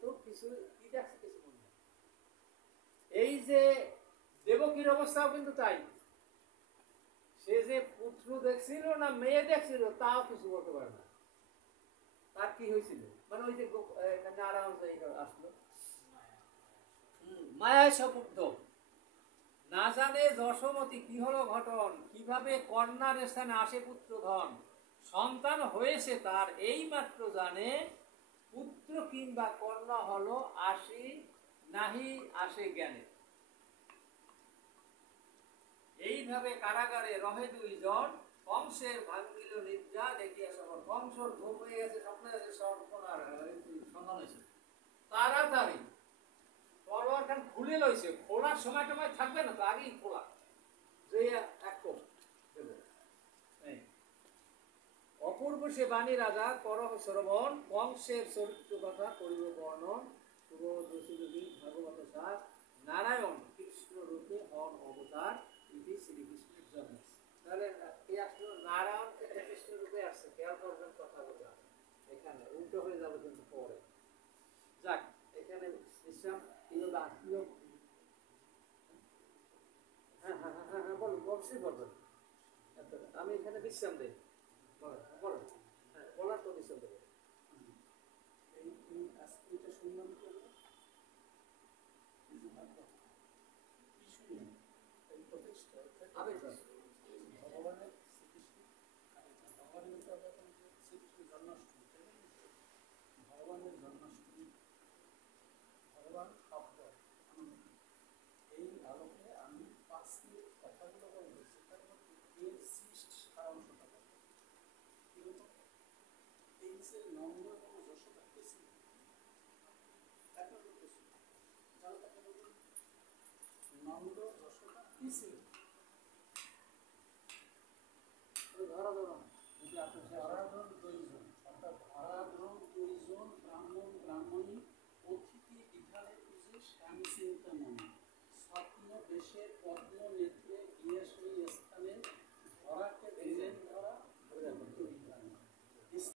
কিন্তু কিছু কি দেখছে কিছু মনে নেই। এই যে দেবকীর অবস্থাও কিন্তু তাই, সে যে পুত্র দেখছিল না মেয়ে দেখছিল তাও কিছু বলতে পারে না। তার কি হয়েছিল, মানে ওই যে নারায়ণ আসলো মায়ায় সপুদ্ধ, না জানে যশোমতি কি হলো ঘটন, কিভাবে কন্যার স্থানে আসে পুত্র ধন, সন্তান হয়েছে তার এই মাত্র জানে, পুত্র কিংবা কন্যা হলো আসি নাহি আসে জ্ঞানে। এইভাবে কারাগারে রহে দুইজন, কংসের ভাঙ্গিল নিদ্রা দেখিয়া সবার, কংসর ঘুম হয়ে গেছে, স্বপ্নে আছে সন্ধান হয়েছে, তাড়াতাড়ি তলোয়ার খান খুলে লইছে, খোলার সময় টময় থাকবে না তো, আগেই খোলা যে এক অপূর্ব সে বাণী রাজা করহ শ্রবণ, কংসের চরিত্র কথা করিব বর্ণন, ভাগবত সার, নারায়ণ কৃষ্ণ রূপে হন অবতার, ইতি শ্রীকৃষ্ণের জন্ম। তাহলে কি আসলো, নারায়ণ কৃষ্ণ রূপে আসছে, খেয়াল করবেন কথা বলা, এখানে উল্টো হয়ে যাবে কিন্তু পরে। যাক, এখানে বিশ্রাম আসলো। হ্যাঁ হ্যাঁ হ্যাঁ হ্যাঁ বলুন, অবশ্যই বলবেন, আমি এখানে বিশ্রাম দেই, বলেন হ্যাঁ, বলার তো বিশ্রাম দেবো। এটা শুনলাম ভগবানের ভগবানের জন্মাষ্টমী, ভগবান অক্টোবর, এই আলোকে আমি 5 মিনিট কথাগুলো বলবো, সেটার মধ্যে এর সৃষ্ট সারাংশটা বলবো। এই যে নন্দ এবং যশোদা কে ছিল, একমাত্র ছিল, যারা তাকে বলুন নন্দ যশোদা কি ছিল, ধরাধর দুইজন, অর্থাৎ ধরাধর দুইজন ব্রাহ্মণ ব্রাহ্মণী, অতিথি বিধানে পুজে শ্যাম চিন্তামণি, স্বপ্ন দেশের পদ্ম নেত্র